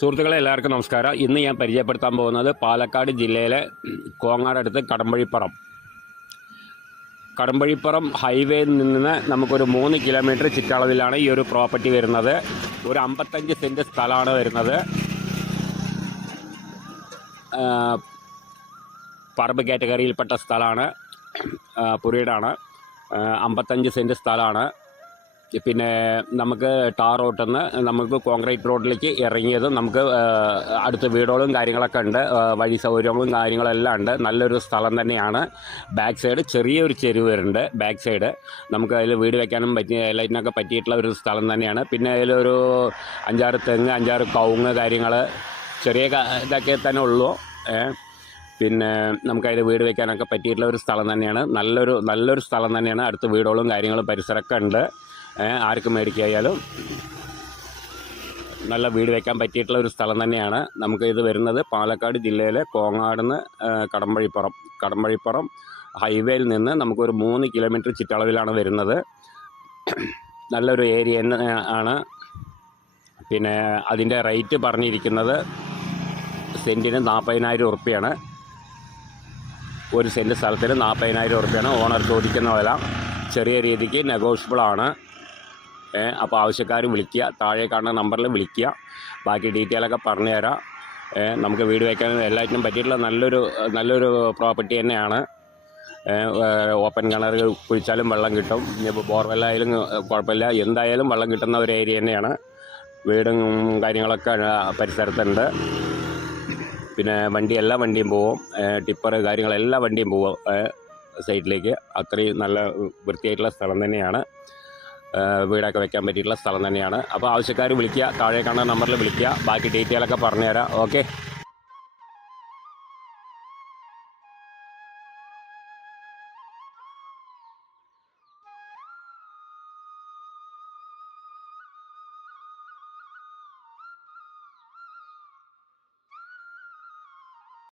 സുഹൃത്തുക്കളെ എല്ലാവർക്കും നമസ്കാരം. ഇന്ന് ഞാൻ പരിചയപ്പെടുത്താൻ പോകുന്നത് പാലക്കാട് ജില്ലയിലെ കോങ്ങാടടുത്ത് കടമ്പഴിപ്പുറം ഹൈവേയിൽ നിന്ന് നമുക്കൊരു 3 കിലോമീറ്റർ ചുറ്റളവിലാണ് ഈ ഒരു പ്രോപ്പർട്ടി വരുന്നത്. ഒരു 55 സെൻറ്റ് സ്ഥലമാണ് വരുന്നത്. പറമ്പ് കാറ്റഗറിയിൽപ്പെട്ട സ്ഥലമാണ്, പുരയിടാണ്. 55 സെൻറ്റ് സ്ഥലമാണ്. പിന്നെ നമുക്ക് ടാർ റോട്ടിൽ നിന്ന് നമുക്ക് കോൺക്രീറ്റ് റോഡിലേക്ക് ഇറങ്ങിയത് നമുക്ക് അടുത്ത വീടുകളും കാര്യങ്ങളൊക്കെ ഉണ്ട്, വഴി സൗകര്യങ്ങളും കാര്യങ്ങളെല്ലാം ഉണ്ട്. നല്ലൊരു സ്ഥലം തന്നെയാണ്. ബാക്ക് സൈഡ് ചെറിയൊരു ചെരുവ് വരുന്നുണ്ട്. ബാക്ക് സൈഡ് നമുക്ക് അതിൽ വീട് വയ്ക്കാനും എല്ലാറ്റിനൊക്കെ പറ്റിയിട്ടുള്ള ഒരു സ്ഥലം തന്നെയാണ്. പിന്നെ അതിലൊരു 5-6 തെങ്ങ്, 5-6 കവുങ്ങ് കാര്യങ്ങൾ ചെറിയ ഇതൊക്കെ തന്നെ ഉള്ളൂ. പിന്നെ നമുക്കതിൽ വീട് വയ്ക്കാനൊക്കെ പറ്റിയിട്ടുള്ള ഒരു സ്ഥലം തന്നെയാണ്. നല്ലൊരു സ്ഥലം തന്നെയാണ്. അടുത്ത വീടുകളും കാര്യങ്ങളും പരിസരമൊക്കെ ഉണ്ട്. ആർക്കും മേടിക്കായാലും നല്ല വീട് വയ്ക്കാൻ പറ്റിയിട്ടുള്ള ഒരു സ്ഥലം തന്നെയാണ്. നമുക്ക് ഇത് വരുന്നത് പാലക്കാട് ജില്ലയിലെ കോങ്ങാടുന്ന് കടമ്പഴിപ്പുറം ഹൈവേയിൽ നിന്ന് നമുക്കൊരു 3 കിലോമീറ്റർ ചുറ്റളവിലാണ് വരുന്നത്. നല്ലൊരു ഏരിയ ആണ്. പിന്നെ അതിൻ്റെ റേറ്റ് പറഞ്ഞിരിക്കുന്നത് സെൻറ്റിന് 40,000 ഉറുപ്പ്യാണ്. ഒരു സെൻറ്റ് സ്ഥലത്തിന് 40,000 ഉറുപ്പ്യാണ് ഓണർ ചോദിക്കുന്ന വില. ചെറിയ രീതിക്ക് നെഗോഷ്യബിളാണ്. അപ്പോൾ ആവശ്യക്കാർ വിളിക്കുക, താഴെ കാണുന്ന നമ്പറിൽ വിളിക്കുക. ബാക്കി ഡീറ്റെയിലൊക്കെ പറഞ്ഞു തരാം. നമുക്ക് വീട് വയ്ക്കാൻ എല്ലാറ്റിനും പറ്റിയിട്ടുള്ള നല്ലൊരു പ്രോപ്പർട്ടി തന്നെയാണ്. ഓപ്പൺ കിണർ കുഴിച്ചാലും വെള്ളം കിട്ടും. ഇനിയിപ്പോൾ ബോർവെല്ലായാലും കുഴപ്പമില്ല, എന്തായാലും വെള്ളം കിട്ടുന്ന ഒരു ഏരിയ തന്നെയാണ്. വീടും കാര്യങ്ങളൊക്കെ പരിസരത്തുണ്ട്. പിന്നെ എല്ലാ വണ്ടിയും പോവും. ടിപ്പർ എല്ലാ വണ്ടിയും പോവും സൈറ്റിലേക്ക്. അത്രയും നല്ല വൃത്തിയായിട്ടുള്ള സ്ഥലം തന്നെയാണ്. വീടൊക്കെ വയ്ക്കാൻ പറ്റിയിട്ടുള്ള സ്ഥലം തന്നെയാണ്. അപ്പോൾ ആവശ്യക്കാർ വിളിക്കുക, താഴെ കാണുന്ന നമ്പറിൽ വിളിക്കുക. ബാക്കി ഡീറ്റെയിലൊക്കെ പറഞ്ഞുതരാം. ഓക്കെ.